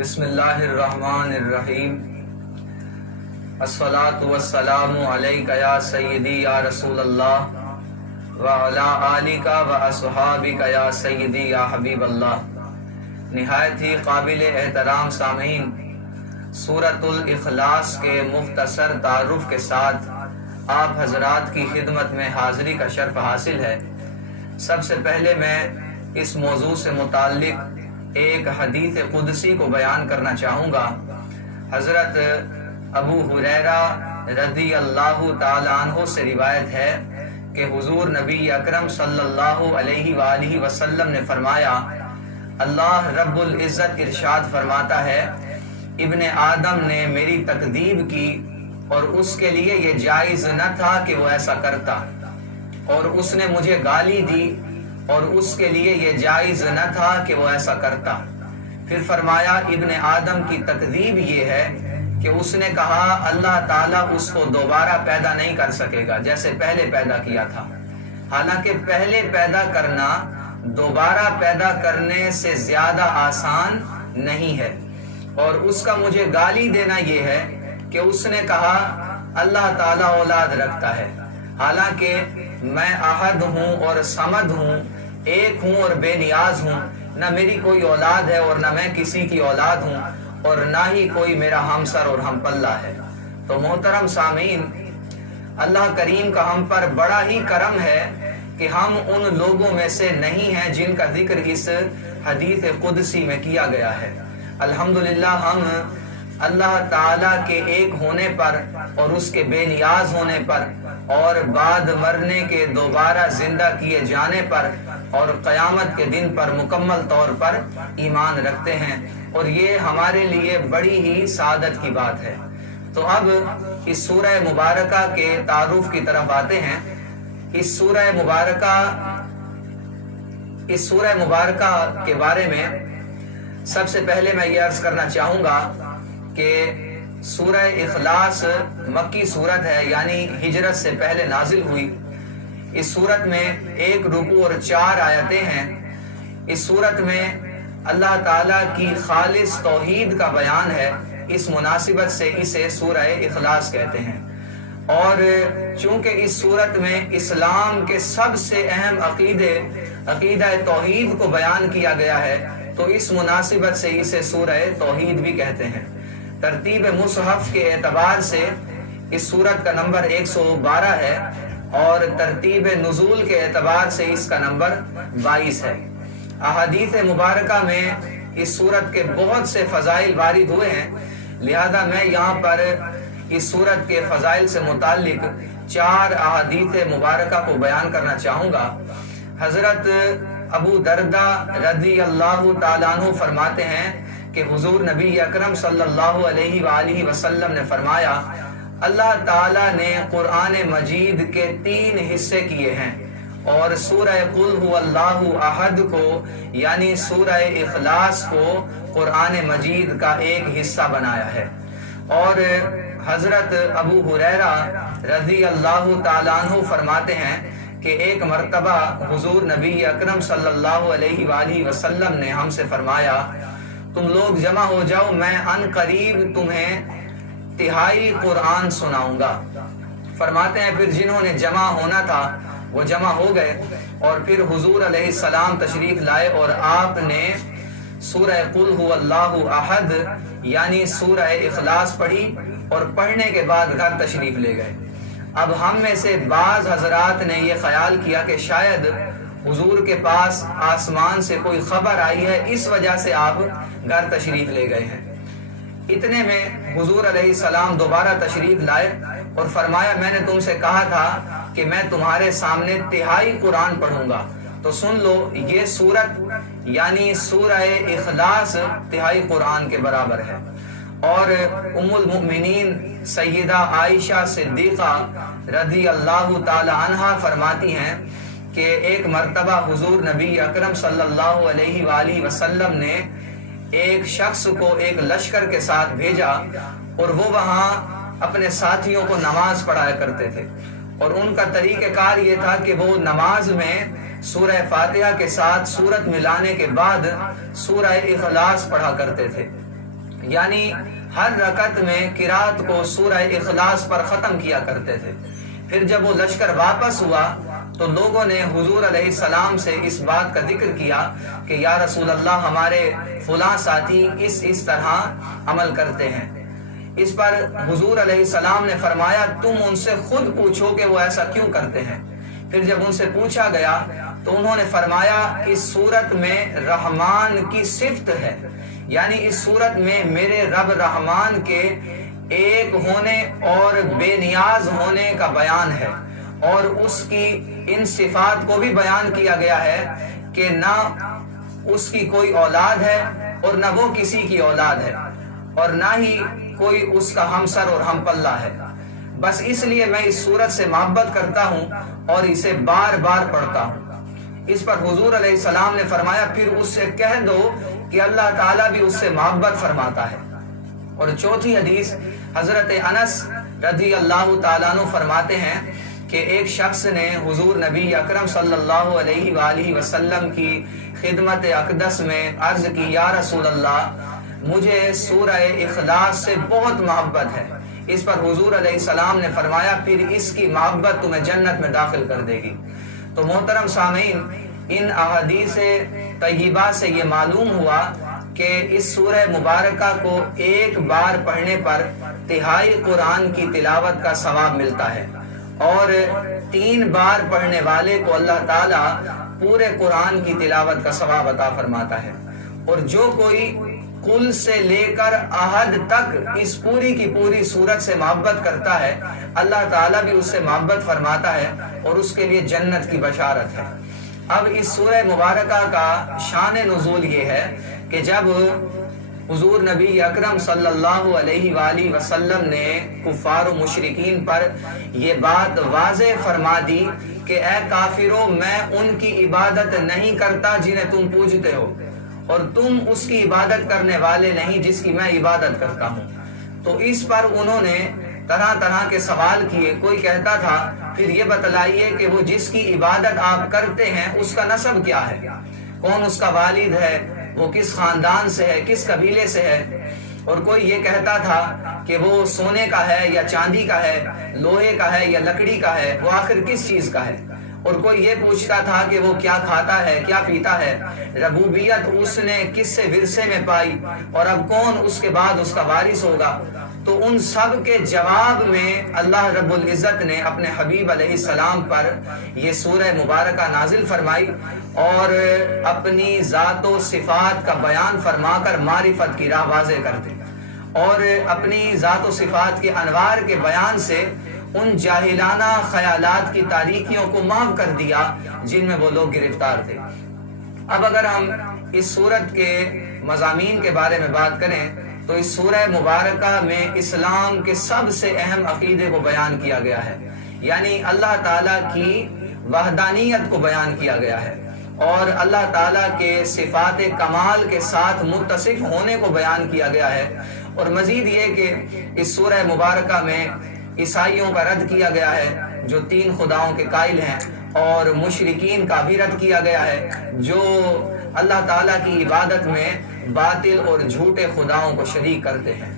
बिस्मिल्लाहिर रहमानिर रहीम। अस्सलातु वस्सलामु अलैका या सय्यदी या रसूलल्लाह व अला आलिका व अस्हाबिका या सय्यदी या हबीबल्लाह। निहायत ही काबिल एहतराम सामीन, सूरतुल इखलास के मुख्तसर तारुफ के साथ आप हजरात की खिदमत में हाज़िरी का शर्फ हासिल है। सबसे पहले मैं इस मौजू से मुताल्लिक एक हदीस कुदसी को बयान करना चाहूँगा। हज़रत अबू हुरैरा रज़ी अल्लाह ताला अन्हु से रिवायत है कि हुजूर नबी अकरम सल्लल्लाहु अलैहि वालिहि वसल्लम ने फरमाया, अल्लाह रब्बुल इज़्ज़त इरशाद फरमाता है, इब्ने आदम ने मेरी तकदीब की और उसके लिए ये जायज़ न था कि वो ऐसा करता, और उसने मुझे गाली दी और उसके लिए ये जायज़ न था कि वो ऐसा करता। फिर फरमाया, इब्ने आदम की तकदीब ये है कि उसने कहा अल्लाह ताला उसको दोबारा पैदा नहीं कर सकेगा जैसे पहले पैदा किया था। हालांकि पहले पैदा करना दोबारा पैदा करने से ज्यादा आसान नहीं है, और उसका मुझे गाली देना ये है कि उसने कहा अल्लाह ताला औलाद रखता है, हालांकि मैं अहद हूँ और समद हूँ, एक हूँ और बेनियाज हूँ, न मेरी कोई औलाद है और न मैं किसी की औलाद हूँ, और ना ही कोई मेरा हमसर और हम पल्ला है। तो मोहतरम सामीन, अल्लाह करीम का हम पर बड़ा ही करम है कि हम उन लोगों में से नहीं हैं जिनका जिक्र इस हदीस कुदसी में किया गया है। अल्हम्दुलिल्लाह हम अल्लाह ताला के एक होने पर और उसके बेनियाज होने पर और बाद मरने के दोबारा जिंदा किए जाने पर और क़यामत के दिन पर मुकम्मल तौर पर ईमान रखते हैं, और ये हमारे लिए बड़ी ही सादत की बात है। तो अब इस सूरह मुबारका के तारुफ की तरफ आते हैं। इस सूरह मुबारका के बारे में सबसे पहले मैं ये अर्ज करना चाहूँगा कि सूरह इखलास मक्की सूरत है, यानी हिजरत से पहले नाजिल हुई। इस सूरत में 1 रुकू और 4 आयतें हैं। इस सूरत में अल्लाह ताला की खालिस तौहीद का बयान है, इस मुनासिबत से इसे सूरह इखलास कहते हैं। और चूंकि इस सूरत में इस्लाम के सबसे अहम अकीदा तौहीद को बयान किया गया है, तो इस मुनासिबत से इसे सूरह तौहीद भी कहते हैं। तरतीब मुसहफ के एतबार से इस सूरत का नंबर 112 है, और तरतीब नुज़ूल के एतबार से इसका नंबर 22 है। अहादीस मुबारका में इस सूरत के बहुत से फ़ज़ाइल वारिद हुए हैं, लिहाजा मैं यहाँ पर इस सूरत के फ़ज़ाइल से मुताल्लिक 4 अहादीस मुबारका को बयान करना चाहूँगा। हज़रत अबू दरदा रज़ी अल्लाह ताला अन्हु फरमाते हैं कि हुजूर नबी अकरम सल्लल्लाहु अलैहि वालिहि वसल्लम ने फरमाया, अल्लाह ताला ने कुरान मजीद के 3 हिस्से किए हैं, और सूरह कुल हुवल्लाहु अहद को यानी सूरह इखलास को कुरान मजीद का एक हिस्सा बनाया है। और हजरत अबू हुरैरा रज़ी अल्लाह ताला अन्हु फरमाते हैं कि एक मर्तबा हुजूर नबी अकरम सल्लल्लाहु अलैहि वालिहि वसल्लम ने हमसे फरमाया, तुम लोग जमा हो जाओ, मैं अन करीब तुम्हें तिहाई कुरान सुनाऊंगा। फरमाते हैं फिर जिन्होंने जमा होना था वो जमा हो गए, और फिर हुजूर अलैहिस्सलाम तशरीफ लाए और आपने सूरह कुल हुवल्लाहु अहद यानी सूरह इखलास पढ़ी, और पढ़ने के बाद घर तशरीफ ले गए। अब हम में से बाज हजरात ने यह ख्याल किया कि शायद हुजूर के पास आसमान से कोई खबर आई है, इस वजह से आप घर तशरीफ ले गए हैं। इतने में हुजूर अलैहिस्सलाम दोबारा तशरीफ लाए और फरमाया, मैंने तुमसे कहा था कि मैं तुम्हारे सामने तिहाई कुरान पढ़ूंगा, तो सुन लो, ये सूरत यानी सूरह इखलास तिहाई कुरान के बराबर है। और उम्मुल मुमिनीन सैयदा आयशा सिद्दीक़ा रज़ी अल्लाह ताला अन्हा फरमाती हैं कि एक मर्तबा हुजूर नबी अकरम सल्लल्लाहु अलैहि वालिहि वसल्लम ने एक शख्स को एक लश्कर के साथ भेजा, और वो वहाँ अपने साथियों को नमाज पढ़ाया करते थे, और उनका तरीक़ेकार ये था कि वो नमाज में सूरह फातिहा के साथ सूरत मिलाने के बाद सूरह इखलास पढ़ा करते थे। यानी हर रकत में किरात को सूरह इखलास पर ख़त्म किया करते थे। फिर जब वो लश्कर वापस हुआ तो लोगों ने हुजूर अलैहिस्सलाम से इस बात का जिक्र किया कि या रसूल अल्लाह, हमारे फलां साथी इस तरह अमल करते हैं। इस पर हुजूर अलैहिस्सलाम ने फरमाया, तुम उनसे खुद पूछो कि वो ऐसा क्यों करते हैं। फिर जब उनसे पूछा गया तो उन्होंने फरमाया, इस सूरत में रहमान की सिफ्त है, यानी इस सूरत में मेरे रब रहमान के एक होने और बेनियाज होने का बयान है, और उसकी इन सिफात को भी बयान किया गया है कि ना उसकी कोई औलाद है और ना वो किसी की औलाद है, और ना ही कोई उसका हमसर और हम पल्ला है। बस इसलिए मैं इस सूरत से मोहब्बत करता हूँ और इसे बार बार पढ़ता हूँ। इस पर हुजूर अलैहिस्सलाम ने फरमाया, फिर उससे कह दो कि अल्लाह ताला भी उससे मोहब्बत फरमाता है। और चौथी हदीस हजरत अनस रज़ी अल्लाह ताला अन्हु फरमाते हैं कि एक शख्स ने हुजूर नबी अकरम सल्लल्लाहु अलैहि वसल्लम की खिदमत अक़दस में अर्ज की, या रसूल अल्लाह, मुझे सूरह इखलास से बहुत मोहब्बत है। इस पर हुजूर अलैहिस्सलाम ने फरमाया, फिर इसकी मोहब्बत तुम्हें जन्नत में दाखिल कर देगी। तो मोहतरम सामीन, इन अहादीस तय्यबा से ये मालूम हुआ कि इस सूरह मुबारका को एक बार पढ़ने पर तिहाई कुरान की तिलावत का सवाब मिलता है, और 3 बार पढ़ने वाले को अल्लाह ताला पूरे कुरान की तिलावत का सवाब अता फरमाता है। और जो कोई कुल से लेकर अहद तक इस पूरी की पूरी सूरत से मोहब्बत करता है, अल्लाह ताला भी उससे मोहब्बत फरमाता है और उसके लिए जन्नत की बशारत है। अब इस सूरह मुबारका का शान नुज़ूल ये है कि जब हुजूर नबी अकरम सल्लल्लाहु अलैहि वसल्लम ने कुफ़ार व मुशरिकीन पर ये बात वाज़े फरमा दी कि ए काफिरों, मैं उनकी इबादत नहीं करता जिन्हें तुम पूजते हो, और तुम उसकी इबादत करने वाले नहीं जिसकी मैं इबादत करता हूँ। तो इस पर उन्होंने तरह तरह के सवाल किए। कोई कहता था, फिर ये बतलाइए कि वो जिसकी इबादत आप करते हैं उसका नसब क्या है, कौन उसका वालिद है, वो किस खानदान से है, किस कबीले से है। और कोई ये कहता था कि वो सोने का है या चांदी का है, लोहे का है या लकड़ी का है, वो आखिर किस चीज का है। और कोई ये पूछता था कि वो क्या खाता है, क्या पीता है, रबूबियत उसने किससे विरसे में पाई, और अब कौन उसके बाद उसका वारिस होगा। तो उन सब के जवाब में अल्लाह रब्बुल इज़्ज़त ने अपने हबीब अलैहिस्सलाम पर ये सूरह मुबारका नाजिल फरमाई और अपनी ज़ात व सिफ़ात का बयान फरमाकर मारिफत की राह वाज़े कर दी, और अपनी ज़ात व सिफ़ात के अनवार के बयान से उन जाहिलाना ख्यालात की तारीकियों को माफ़ कर दिया जिनमें वो लोग गिरफ्तार थे। अब अगर हम इस सूरत के मज़ामीन के बारे में बात करें तो इस सूरह मुबारका में इस्लाम के सबसे अहम अकीदे को बयान किया गया है, यानी अल्लाह ताला की वहदानियत को बयान किया गया है, और अल्लाह ताला के सिफात कमाल के साथ मुत्तसिफ होने को बयान किया गया है। और मजीद ये कि इस सूरह मुबारका में ईसाइयों का रद्द किया गया है जो 3 खुदाओं के कायल हैं, और मुशरिकीन का भी रद्द किया गया है जो अल्लाह ताला की इबादत में बातिल और झूठे खुदाओं को शरीक करते हैं।